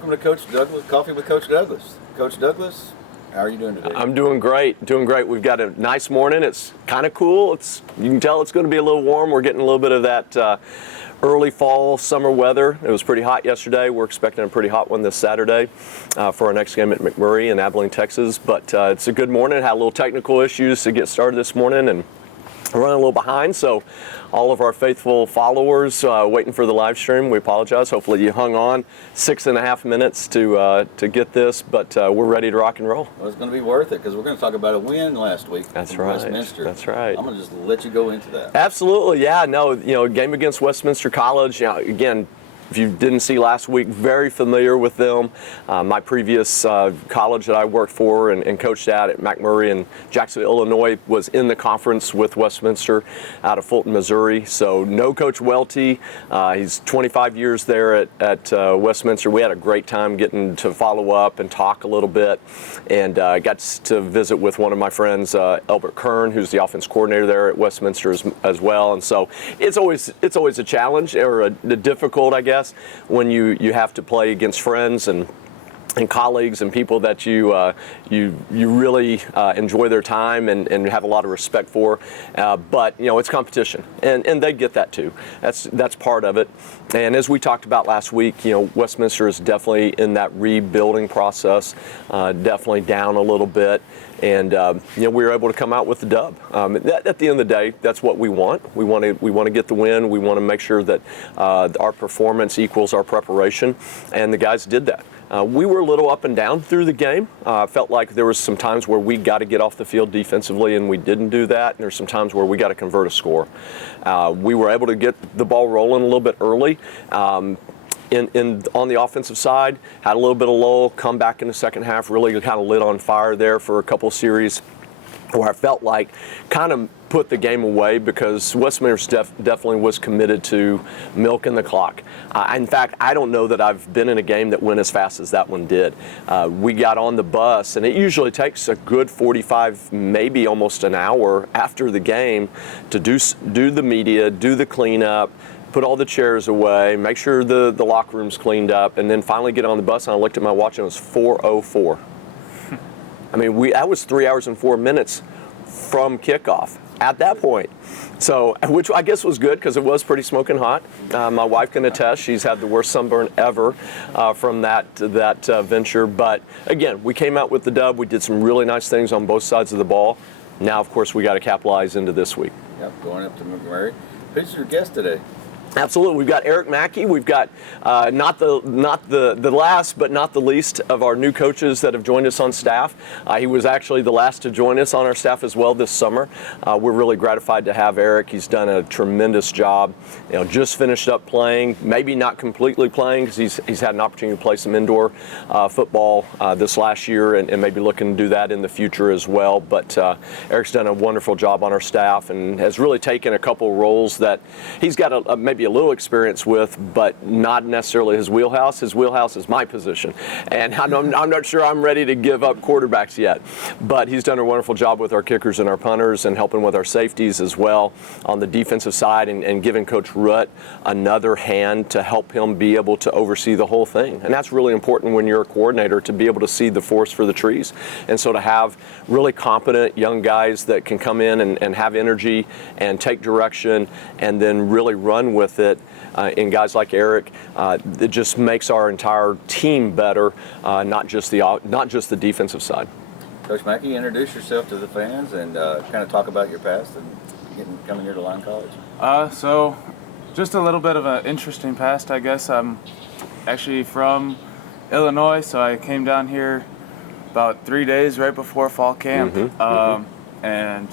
Welcome to Coach Douglas, Coffee with Coach Douglas. Coach Douglas, how are you doing today? I'm doing great, We've got a nice morning. It's kind of cool. You can tell it's going to be a little warm. We're getting a little bit of that early fall, summer weather. It was pretty hot yesterday. We're expecting a pretty hot one this Saturday for our next game at McMurry in Abilene, Texas. But it's a good morning. Had a little technical issues to get started this morning, and we're running a little behind, so all of our faithful followers waiting for the live stream, we apologize. Hopefully you hung on 6.5 minutes to get this, but we're ready to rock and roll. Well, it's going to be worth it because we're going to talk about a win last week. That's right. Westminster. That's right. I'm going to just let you go into that. Absolutely, yeah. No, game against Westminster College. Again, if you didn't see last week, very familiar with them. My previous college that I worked for and coached at McMurry in Jacksonville, Illinois, was in the conference with Westminster out of Fulton, Missouri. So know Coach Welty. He's 25 years there at Westminster. We had a great time getting to follow up and talk a little bit, and got to visit with one of my friends, Albert Kern, who's the offense coordinator there at Westminster as well. And so it's always a challenge, or a difficult, I guess, when you have to play against friends and colleagues and people that you really enjoy their time and have a lot of respect for, but it's competition, and they get that too. That's part of it. And as we talked about last week, Westminster is definitely in that rebuilding process, definitely down a little bit, and we were able to come out with the dub. At the end of the day, that's what we want. We want to get the win. We want to make sure that our performance equals our preparation, and the guys did that. We were a little up and down through the game. Felt like there was some times where we got to get off the field defensively, and we didn't do that. And there's some times where we got to convert a score. We were able to get the ball rolling a little bit early. On the offensive side, had a little bit of lull, come back in the second half, really kind of lit on fire there for a couple series where I felt like kind of put the game away, because Westminster definitely was committed to milking the clock. In fact, I don't know that I've been in a game that went as fast as that one did. We got on the bus, and it usually takes a good 45, maybe almost an hour after the game to do the media, do the cleanup, put all the chairs away, make sure the locker room's cleaned up, and then finally get on the bus. And I looked at my watch, and it was 4:04. I mean, that was 3 hours and 4 minutes from kickoff at that point. So, which I guess was good, because it was pretty smoking hot. My wife can attest; she's had the worst sunburn ever from that venture. But again, we came out with the dub. We did some really nice things on both sides of the ball. Now, of course, we got to capitalize into this week. Yep, going up to McMurry. Who's your guest today? Absolutely. We've got Eric Mackey. We've got not the last but not the least of our new coaches that have joined us on staff. He was actually the last to join us on our staff as well this summer. We're really gratified to have Eric. He's done a tremendous job. Just finished up playing, maybe not completely playing, because he's had an opportunity to play some indoor football this last year, and maybe looking to do that in the future as well. But Eric's done a wonderful job on our staff and has really taken a couple roles that he's got maybe a little experience with, but not necessarily his wheelhouse. His wheelhouse is my position, and I'm not sure I'm ready to give up quarterbacks yet. But he's done a wonderful job with our kickers and our punters, and helping with our safeties as well on the defensive side, and giving Coach Rutt another hand to help him be able to oversee the whole thing. And that's really important when you're a coordinator, to be able to see the forest for the trees. And so to have really competent young guys that can come in and have energy and take direction, and then really run with it, in guys like Eric, it just makes our entire team better, not just the defensive side. Coach Mackey, introduce yourself to the fans and kind of talk about your past and coming here to Lyon College. So just a little bit of an interesting past, I guess. I'm actually from Illinois, so I came down here about 3 days right before fall camp, and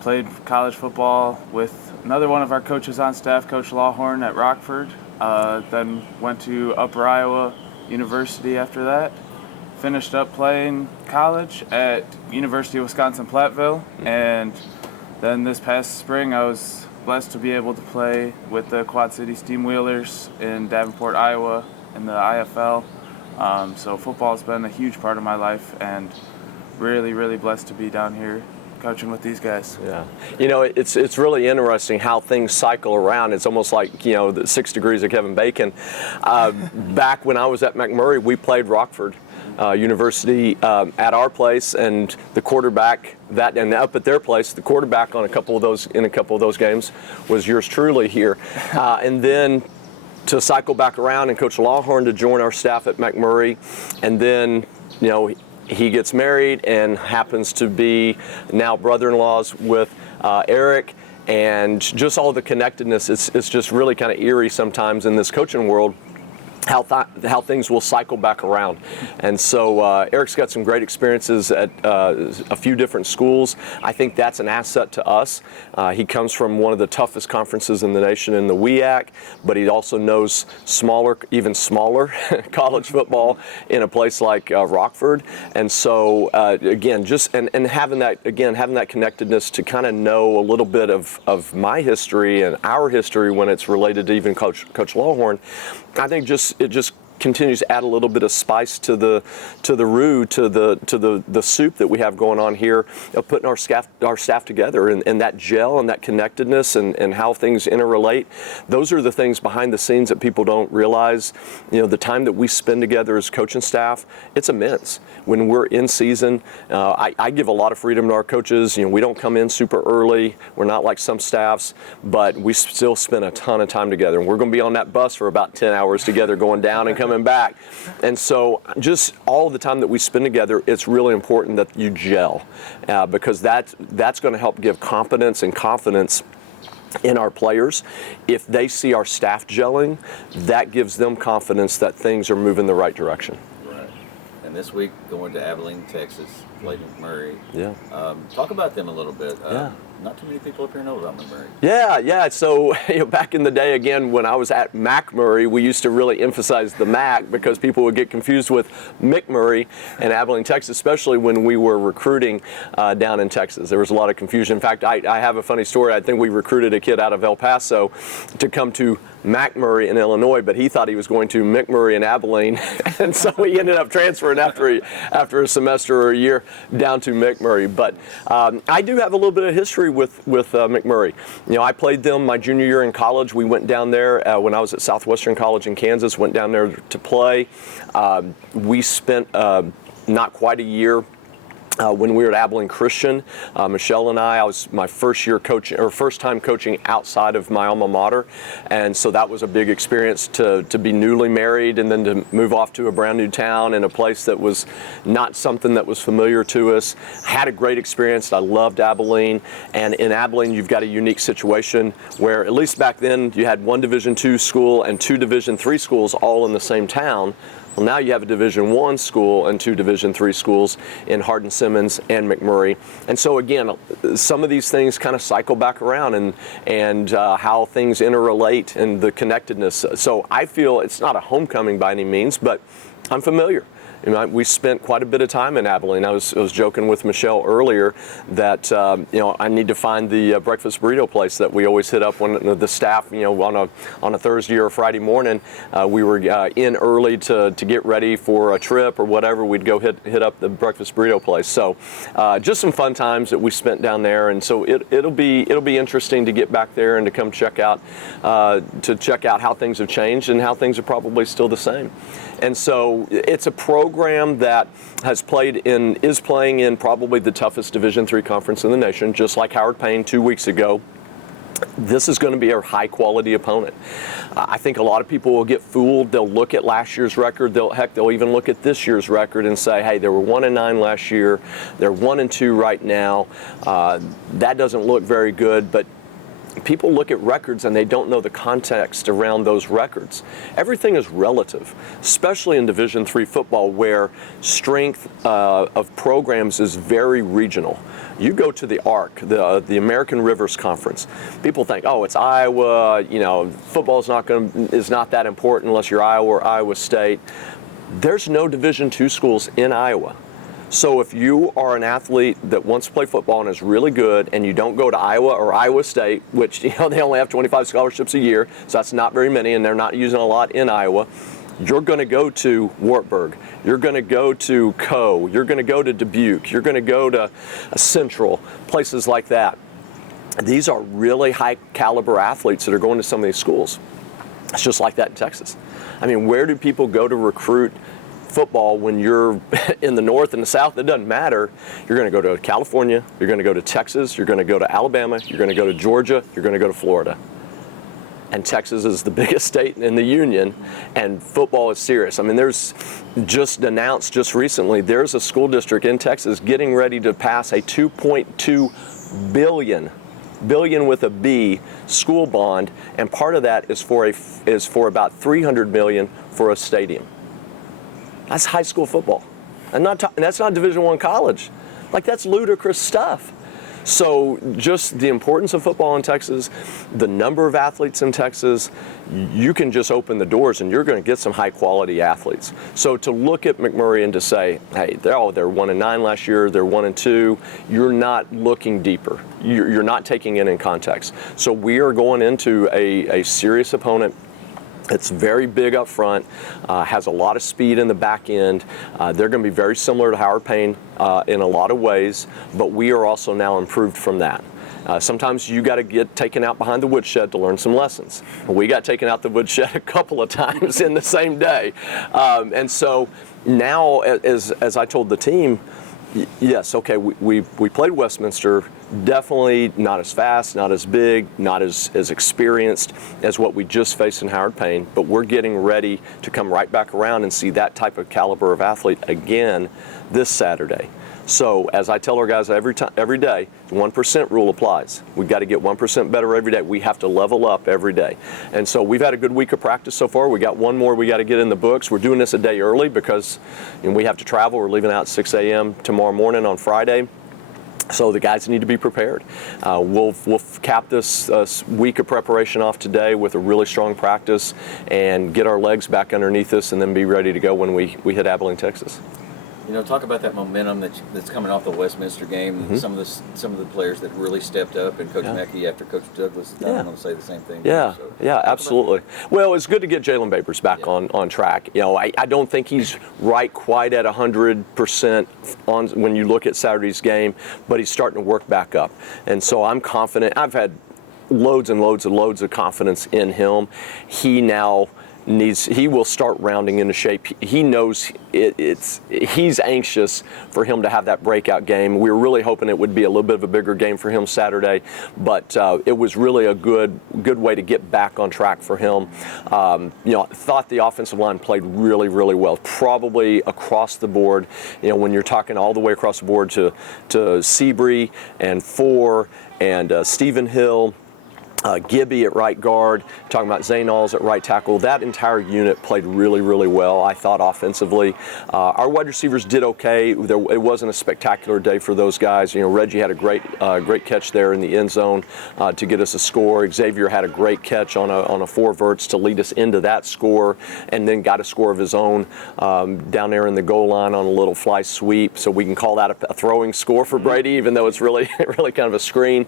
played college football with another one of our coaches on staff, Coach Lawhorn at Rockford. Then went to Upper Iowa University after that. Finished up playing college at University of Wisconsin-Platteville. And then this past spring, I was blessed to be able to play with the Quad City Steamwheelers in Davenport, Iowa in the IFL. So football has been a huge part of my life, and really, really blessed to be down here coaching with these guys. Yeah, it's really interesting how things cycle around. It's almost like the 6 degrees of Kevin Bacon. Back when I was at McMurry, we played Rockford University at our place, and the quarterback and up at their place, the quarterback in a couple of those games was yours truly here, and then to cycle back around and Coach Lawhorn to join our staff at McMurry, and then he gets married and happens to be now brother-in-laws with Eric, and just all the connectedness. It's just really kind of eerie sometimes in this coaching world how things will cycle back around. And so Eric's got some great experiences at a few different schools. I think that's an asset to us. He comes from one of the toughest conferences in the nation in the WEAC, but he also knows even smaller college football in a place like Rockford. And so again, having that connectedness to kind of know a little bit of my history and our history when it's related to even Coach Lawhorn, I think it just continues to add a little bit of spice to the roux, to the soup that we have going on here of putting our staff together, and that gel and that connectedness and how things interrelate. Those are the things behind the scenes that people don't realize. The time that we spend together as coaching staff, it's immense. When we're in season, I give a lot of freedom to our coaches. We don't come in super early. We're not like some staffs, but we still spend a ton of time together. And we're going to be on that bus for about 10 hours together, going down and coming back. And so just all the time that we spend together, it's really important that you gel, because that's going to help give competence and confidence in our players. If they see our staff gelling, that gives them confidence that things are moving the right direction. Right. And this week, going to Abilene, Texas, played McMurry. Yeah. Talk about them a little bit. Yeah. Not too many people up here know about McMurray. Yeah. So back in the day, again, when I was at McMurry, we used to really emphasize the Mac because people would get confused with McMurry and Abilene, Texas, especially when we were recruiting down in Texas. There was a lot of confusion. In fact, I have a funny story. I think we recruited a kid out of El Paso to come to McMurry in Illinois, but he thought he was going to McMurry in Abilene, and so he ended up transferring after a semester or a year down to McMurray. But I do have a little bit of history with McMurray. I played them my junior year in college. We went down there when I was at Southwestern College in Kansas, went down there to play. We spent not quite a year when we were at Abilene Christian. Michelle and I was my first time coaching outside of my alma mater, and so that was a big experience to be newly married and then to move off to a brand new town in a place that was not something that was familiar to us. Had a great experience. I loved Abilene, and in Abilene you've got a unique situation where, at least back then, you had one Division II school and two Division III schools all in the same town. Well, now you have a Division I school and two Division III schools in Hardin-Simmons and McMurray. And so again, some of these things kind of cycle back around and how things interrelate and the connectedness. So I feel it's not a homecoming by any means, but I'm familiar. We spent quite a bit of time in Abilene. I was joking with Michelle earlier that I need to find the breakfast burrito place that we always hit up when the staff on a Thursday or a Friday morning we were in early to get ready for a trip or whatever. We'd go hit up the breakfast burrito place. So just some fun times that we spent down there, and so it'll be interesting to get back there and to come check out how things have changed and how things are probably still the same. And so it's a program that is playing in probably the toughest Division III conference in the nation, just like Howard Payne 2 weeks ago. This is going to be a high-quality opponent. I think a lot of people will get fooled. They'll look at last year's record. They'll even look at this year's record and say, hey, they were 1-9 last year. They're 1-2 right now. That doesn't look very good, but people look at records and they don't know the context around those records. Everything is relative, especially in Division III football, where strength of programs is very regional. You go to the ARC, the American Rivers Conference. People think, oh, it's Iowa. Football is not that important unless you're Iowa or Iowa State. There's no Division II schools in Iowa. So if you are an athlete that wants to play football and is really good, and you don't go to Iowa or Iowa State, which they only have 25 scholarships a year, so that's not very many, and they're not using a lot in Iowa, You're going to go to Wartburg. You're going to go to Co. You're going to go to Dubuque. You're going to go to Central, places like that. These are really high caliber athletes that are going to some of these schools. It's just like that in Texas. I mean, where do people go to recruit football when you're in the north and the south? It doesn't matter. You're going to go to California. You're going to go to Texas. You're going to go to Alabama. You're going to go to Georgia. You're going to go to Florida. And Texas is the biggest state in the union, and football is serious. I mean, there's just announced just recently, there's a school district in Texas getting ready to pass a $2.2 billion with a B school bond, and part of that is for about $300 million for a stadium. That's high school football, and that's not Division I college. Like, that's ludicrous stuff. So just the importance of football in Texas, the number of athletes in Texas, you can just open the doors and you're going to get some high quality athletes. So to look at McMurry and to say, hey, they're 1-9 last year, they're 1-2, you're not looking deeper. You're not taking it in context. So we are going into a serious opponent. It's very big up front, has a lot of speed in the back end. They're going to be very similar to Howard Payne in a lot of ways, but we are also now improved from that. Sometimes you got to get taken out behind the woodshed to learn some lessons. We got taken out the woodshed a couple of times in the same day. And so now, as I told the team, yes, okay, we played Westminster, definitely not as fast, not as big, not as experienced as what we just faced in Howard Payne, but we're getting ready to come right back around and see that type of caliber of athlete again this Saturday. So as I tell our guys every day, the 1% rule applies. We've got to get 1% better every day. We have to level up every day. And so we've had a good week of practice so far. We got one more we got to get in the books. We're doing this a day early because we have to travel. We're leaving out at 6 a.m. tomorrow morning on Friday. So the guys need to be prepared. We'll cap this week of preparation off today with a really strong practice and get our legs back underneath us and then be ready to go when we hit Abilene, Texas. Talk about that momentum that's coming off the Westminster game. Mm-hmm. Some of the players that really stepped up, and Coach Mackey after Coach Douglas. I'm going to say the same thing. Yeah, So, yeah, absolutely. Well, it's good to get Jalen Babers back on track. I don't think he's right quite at 100% on when you look at Saturday's game, but he's starting to work back up, and so I'm confident. I've had loads and loads and loads of confidence in him. He will start rounding into shape. He knows he's anxious for him to have that breakout game. We were really hoping it would be a little bit of a bigger game for him Saturday, but it was really a good way to get back on track for him. Thought the offensive line played really, really well, probably across the board. When you're talking all the way across the board to Seabree and Four and Stephen Hill, Gibby at right guard, talking about Zane Alls at right tackle. That entire unit played really, really well, I thought, offensively. Our wide receivers did okay. It wasn't a spectacular day for those guys. Reggie had a great catch there in the end zone to get us a score. Xavier had a great catch on a 4 verts to lead us into that score, and then got a score of his own down there in the goal line on a little fly sweep. So we can call that a throwing score for Brady, even though it's really, really kind of a screen,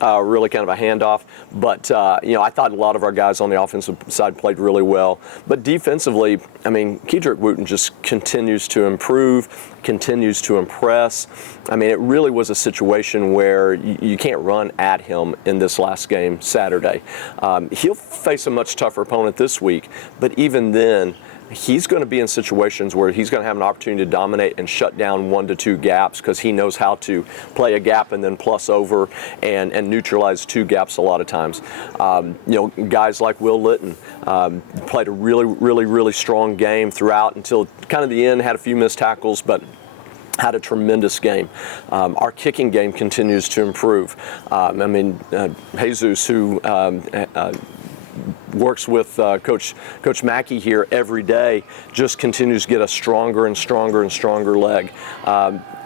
really kind of a handoff. But, I thought a lot of our guys on the offensive side played really well. But defensively, Kedrick Wooten just continues to improve, continues to impress. It really was a situation where you can't run at him in this last game Saturday. He'll face a much tougher opponent this week, but even then, he's going to be in situations where he's going to have an opportunity to dominate and shut down 1 to 2 gaps because he knows how to play a gap and then plus over and neutralize 2 gaps a lot of times. Guys like Will Litton played a really, really, really strong game throughout until kind of the end, had a few missed tackles, but had a tremendous game. Our kicking game continues to improve. Jesus, who works with Coach Mackey here every day, just continues to get a stronger and stronger and stronger leg.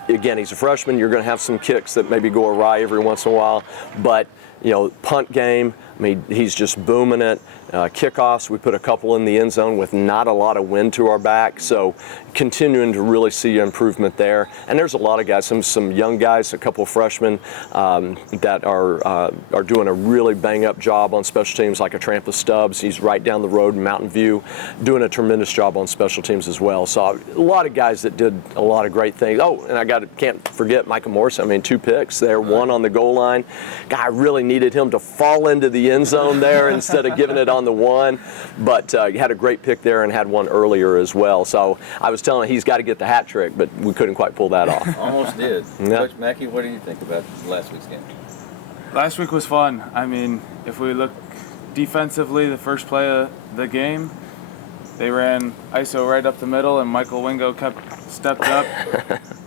Again, he's a freshman. You're going to have some kicks that maybe go awry every once in a while, but punt game, I mean, he's just booming it. Kickoffs, we put a couple in the end zone with not a lot of wind to our back, so continuing to really see improvement there. And there's a lot of guys, some young guys, a couple of freshmen that are doing a really bang-up job on special teams, like a Trampa Stubbs. He's right down the road in Mountain View, doing a tremendous job on special teams as well. So a lot of guys that did a lot of great things. Oh, and can't forget Micah Morris. I mean, 2 picks there, 1 on the goal line. Guy really needed him to fall into the end zone there instead of giving it on the 1. But he had a great pick there and had one earlier as well. So I was telling him he's got to get the hat trick, but we couldn't quite pull that off. Almost did. Yeah. Coach Mackey, what do you think about last week's game? Last week was fun. I mean, if we look defensively, the first play of the game, they ran ISO right up the middle, and Michael Wingo stepped up,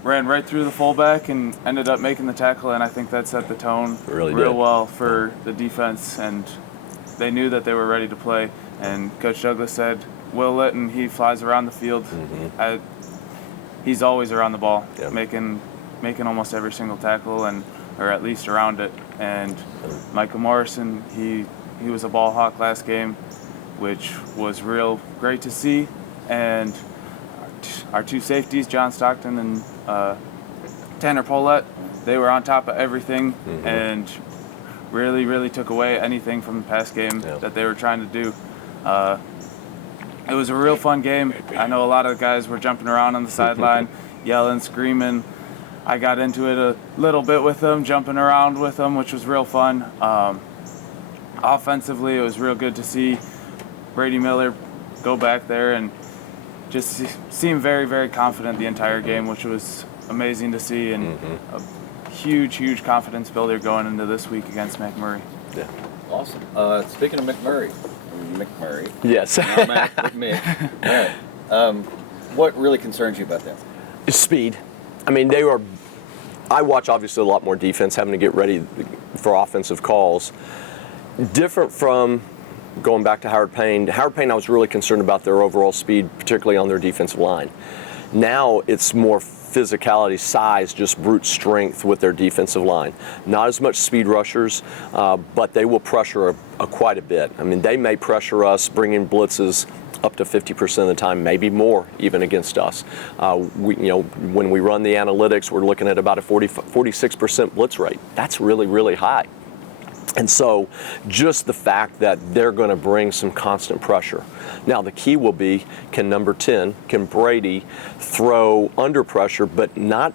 ran right through the fullback, and ended up making the tackle. And I think that set the tone real well for the defense, and they knew that they were ready to play. And Coach Douglas said, Will Litton, he flies around the field. He's always around the ball, making almost every single tackle, or at least around it. And Michael Morrison, he was a ball hawk last game, which was real great to see. And our 2 safeties, John Stockton and Tanner Pollett, they were on top of everything and really, really took away anything from the pass game that they were trying to do. It was a real fun game. I know a lot of guys were jumping around on the sideline, yelling, screaming. I got into it a little bit with them, jumping around with them, which was real fun. Offensively, it was real good to see Brady Miller go back there and just seem very, very confident the entire game, which was amazing to see, and a huge, huge confidence builder going into this week against McMurray. Yeah. Awesome. Speaking of McMurray. Yes. Not Mac, but Mick. All right. What really concerns you about them? Speed. I mean, I watch obviously a lot more defense, having to get ready for offensive calls. Different from going back to Howard Payne. Howard Payne, I was really concerned about their overall speed, particularly on their defensive line. Now it's more physicality, size, just brute strength with their defensive line. Not as much speed rushers, but they will pressure quite a bit. I mean, they may pressure us, bringing blitzes up to 50% of the time, maybe more even against us. When we run the analytics, we're looking at about a 46% blitz rate. That's really, really high. And so just the fact that they're going to bring some constant pressure. Now the key will be, can number 10, can Brady throw under pressure, but not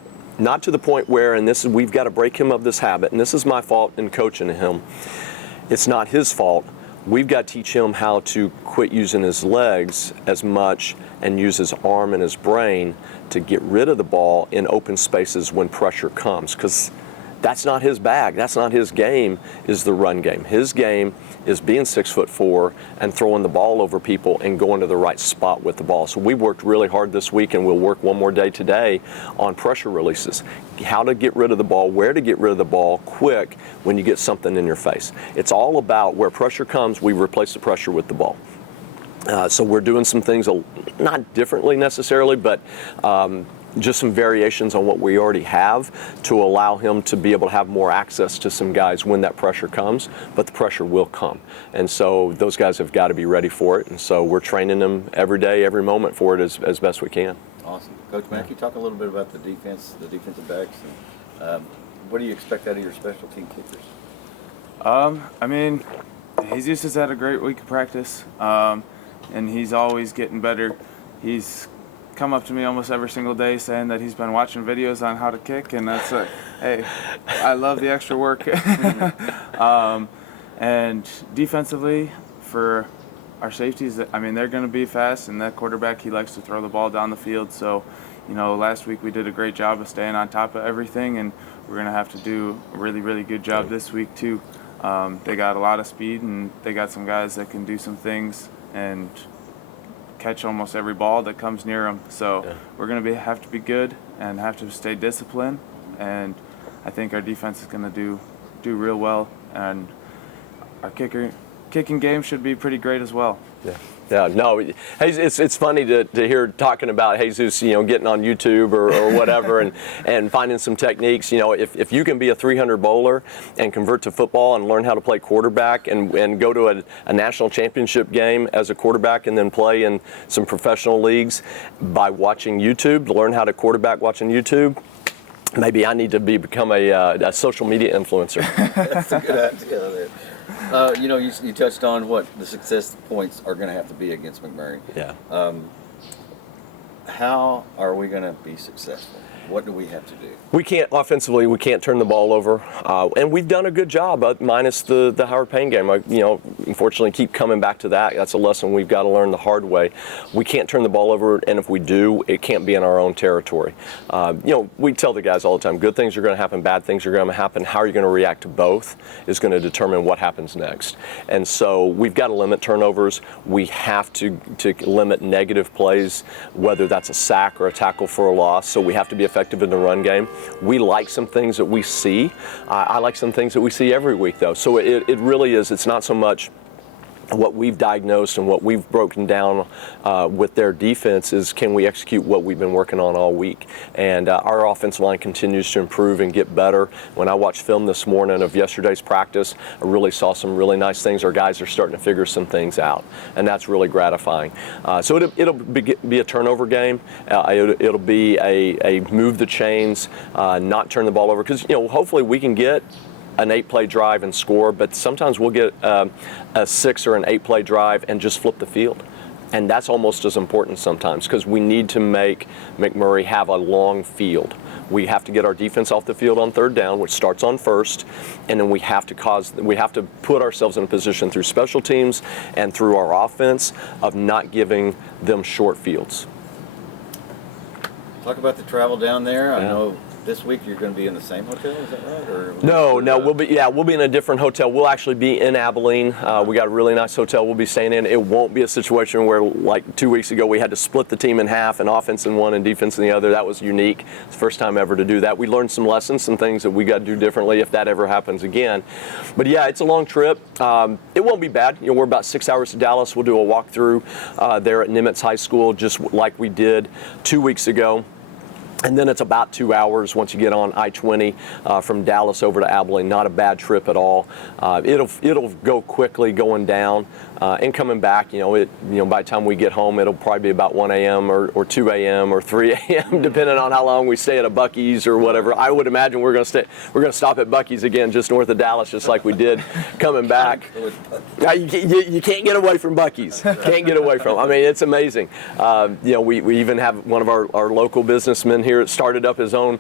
to the point where, and we've got to break him of this habit, and this is my fault in coaching him. It's not his fault. We've got to teach him how to quit using his legs as much and use his arm and his brain to get rid of the ball in open spaces when pressure comes, because that's not his bag. That's not his game, is the run game. His game is being 6'4" and throwing the ball over people and going to the right spot with the ball. So we worked really hard this week, and we'll work one more day today on pressure releases. How to get rid of the ball, where to get rid of the ball quick when you get something in your face. It's all about where pressure comes, we replace the pressure with the ball. So we're doing some things, not differently necessarily, but just some variations on what we already have to allow him to be able to have more access to some guys when that pressure comes, but the pressure will come. And so those guys have got to be ready for it. And so we're training them every day, every moment for it as best we can. Awesome. Coach Mackey, talk a little bit about the defense, the defensive backs. And, what do you expect out of your special team kickers? I mean, Jesus has had a great week of practice, and he's always getting better. He's come up to me almost every single day saying that he's been watching videos on how to kick, and that's hey, I love the extra work. And defensively, for our safeties, I mean, they're going to be fast, and that quarterback, he likes to throw the ball down the field. So, last week we did a great job of staying on top of everything, and we're going to have to do a really, really good job this week too. They got a lot of speed, and they got some guys that can do some things and catch almost every ball that comes near them. So we're going to have to be good and have to stay disciplined, and I think our defense is going to do real well, and our kicking game should be pretty great as well. Yeah. Yeah, no, it's funny to hear talking about Jesus, getting on YouTube or whatever and finding some techniques. If you can be a 300 bowler and convert to football and learn how to play quarterback and go to a national championship game as a quarterback and then play in some professional leagues by watching YouTube, to learn how to quarterback watching YouTube, maybe I need to become a social media influencer. That's a good idea there. You touched on what the success points are going to have to be against McMurry. Yeah. How are we going to be successful? What do we have to do? We can't, offensively, we can't turn the ball over. And we've done a good job, minus the Howard Payne game. Unfortunately, keep coming back to that. That's a lesson we've got to learn the hard way. We can't turn the ball over, and if we do, it can't be in our own territory. We tell the guys all the time, good things are going to happen, bad things are going to happen. How are you going to react to both is going to determine what happens next. And so we've got to limit turnovers. We have to limit negative plays, whether that's a sack or a tackle for a loss. So we have to be effective in the run game. We like some things that we see. I like some things that we see every week, though. So it really is, it's not so much what we've diagnosed and what we've broken down with their defense is, can we execute what we've been working on all week? And our offensive line continues to improve and get better. When I watched film this morning of yesterday's practice, I really saw some really nice things. Our guys are starting to figure some things out, and that's really gratifying. So it'll be a turnover game. It'll be a move the chains, not turn the ball over, because hopefully we can get an 8-play drive and score, but sometimes we'll get a 6 or an 8-play drive and just flip the field. And that's almost as important sometimes, because we need to make McMurray have a long field. We have to get our defense off the field on third down, which starts on first, and then we have to put ourselves in a position through special teams and through our offense of not giving them short fields. Talk about the travel down there. I know this week you're going to be in the same hotel, is that right? Or No, we'll be in a different hotel. We'll actually be in Abilene. We got a really nice hotel we'll be staying in. It won't be a situation where, like 2 weeks ago, we had to split the team in half, and offense in one and defense in the other. That was unique. It's the first time ever to do that. We learned some lessons, some things that we got to do differently if that ever happens again. But yeah, it's a long trip. It won't be bad. We're about 6 hours to Dallas. We'll do a walkthrough there at Nimitz High School, just like we did 2 weeks ago. And then it's about 2 hours once you get on I-20 from Dallas over to Abilene. Not a bad trip at all. It'll go quickly going down and coming back. By the time we get home, it'll probably be about 1 a.m. or 2 a.m. or 3 a.m. depending on how long we stay at a Buc-ee's or whatever. I would imagine we're going to stop at Buc-ee's again just north of Dallas, just like we did coming back. You can't get away from Buc-ee's. Can't get away from. I mean, it's amazing. We even have one of our local businessmen here started up his own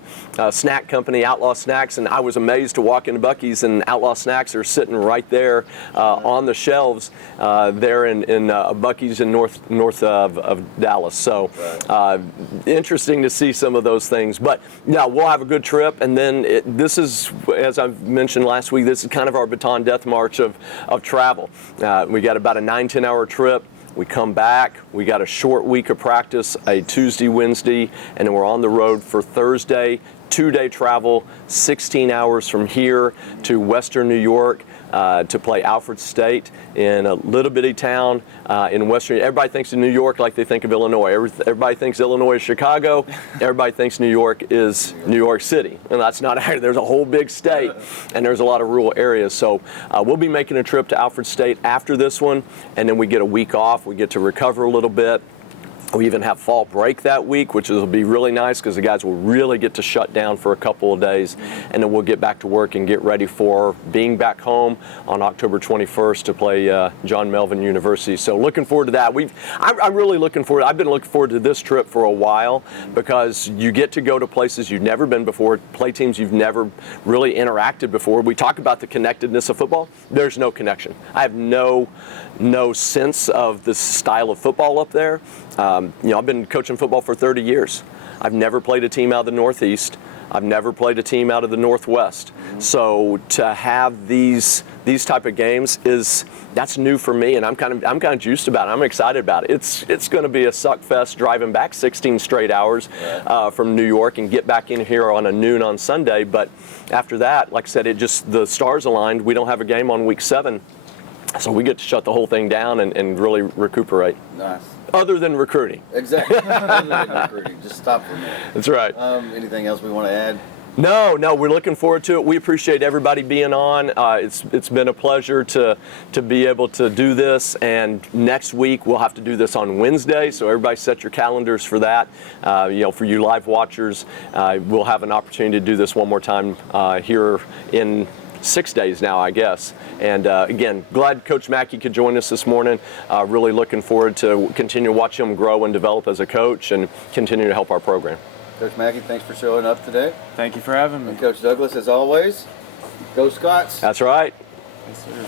snack company, Outlaw Snacks, and I was amazed to walk into Buc-ee's and Outlaw Snacks are sitting right there on the shelves there in Buc-ee's in north of Dallas. So interesting to see some of those things. But yeah, we'll have a good trip, and then this is, as I mentioned last week, this is kind of our baton death march of travel. We got about a 9-10 hour trip. We come back, we got a short week of practice, a Tuesday, Wednesday, and then we're on the road for Thursday, 2-day travel, 16 hours from here to Western New York to play Alfred State in a little bitty town in Western. Everybody thinks of New York like they think of Illinois. Everybody thinks Illinois is Chicago. Everybody thinks New York is New York City. And that's not accurate. There's a whole big state, and there's a lot of rural areas. So we'll be making a trip to Alfred State after this one, and then we get a week off. We get to recover a little bit. We even have fall break that week, which will be really nice because the guys will really get to shut down for a couple of days, and then we'll get back to work and get ready for being back home on October 21st to play John Melvin University. So looking forward to that. I'm really looking forward. I've been looking forward to this trip for a while because you get to go to places you've never been before, play teams you've never really interacted before. We talk about the connectedness of football. There's no connection. I have no sense of the style of football up there. I've been coaching football for 30 years. I've never played a team out of the Northeast. I've never played a team out of the Northwest. So to have these type of games that's new for me, and I'm kind of juiced about it. I'm excited about it. It's going to be a suck fest driving back 16 straight hours from New York and get back in here on a noon on Sunday. But after that, like I said, the stars aligned. We don't have a game on week 7. So we get to shut the whole thing down and really recuperate. Nice. Other than recruiting. Exactly. Other than recruiting. Just stop for a minute. That's right. Anything else we want to add? No, we're looking forward to it. We appreciate everybody being on. It's been a pleasure to be able to do this, and next week we'll have to do this on Wednesday, so everybody set your calendars for that. For you live watchers, we'll have an opportunity to do this one more time here in 6 days now, I guess. And again, glad Coach Mackey could join us this morning. Really looking forward to continue to watch him grow and develop as a coach and continue to help our program. Coach Mackey, thanks for showing up today. Thank you for having me. And Coach Douglas, as always, go Scots. That's right. Yes, sir.